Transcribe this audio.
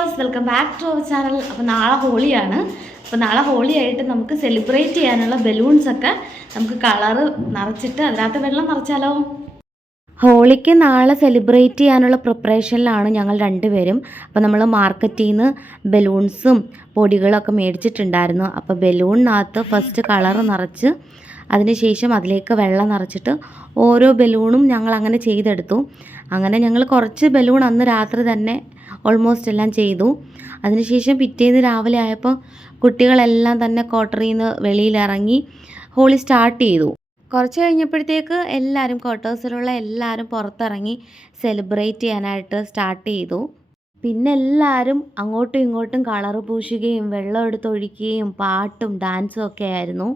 Viewers, welcome back to our channel. അപ്പോൾ നാളെ ഹോളിയാണ്. അപ്പോൾ നാളെ ഹോളി ആയിട്ട് നമുക്ക് സെലിബ്രേറ്റ് ചെയ്യാനുള്ള ബലൂൺസൊക്കെ നമുക്ക് കളറ് നിറച്ചിട്ട് അതിനകത്ത് വെള്ളം നിറച്ചാലോ? ഹോളിക്ക് നാളെ സെലിബ്രേറ്റ് ചെയ്യാനുള്ള പ്രിപ്പറേഷനിലാണ് ഞങ്ങൾ രണ്ടുപേരും. അപ്പോൾ നമ്മൾ മാർക്കറ്റിൽ നിന്ന് ബലൂൺസും പൊടികളൊക്കെ മേടിച്ചിട്ടുണ്ടായിരുന്നു. അപ്പോൾ ബലൂണിനകത്ത് ഫസ്റ്റ് കളറ് നിറച്ച് അതിനുശേഷം അതിലേക്ക് വെള്ളം നിറച്ചിട്ട് ഓരോ ബലൂണും ഞങ്ങൾ അങ്ങനെ ചെയ്തെടുത്തു. അങ്ങനെ ഞങ്ങൾ കുറച്ച് ബലൂൺ അന്ന് രാത്രി തന്നെ ഓൾമോസ്റ്റ് എല്ലാം ചെയ്തു. അതിനുശേഷം പിറ്റേന്ന് രാവിലെ ആയപ്പോൾ കുട്ടികളെല്ലാം തന്നെ ക്വാർട്ടറിൽ നിന്ന് വെളിയിലിറങ്ങി ഹോളി സ്റ്റാർട്ട് ചെയ്തു. കുറച്ച് കഴിഞ്ഞപ്പോഴത്തേക്ക് എല്ലാവരും ക്വാർട്ടേഴ്സിലുള്ള എല്ലാവരും പുറത്തിറങ്ങി സെലിബ്രേറ്റ് ചെയ്യാനായിട്ട് സ്റ്റാർട്ട് ചെയ്തു. പിന്നെ എല്ലാവരും അങ്ങോട്ടും ഇങ്ങോട്ടും കളറ് പൂശുകയും വെള്ളം എടുത്തൊഴിക്കുകയും പാട്ടും ഡാൻസും ഒക്കെ ആയിരുന്നു.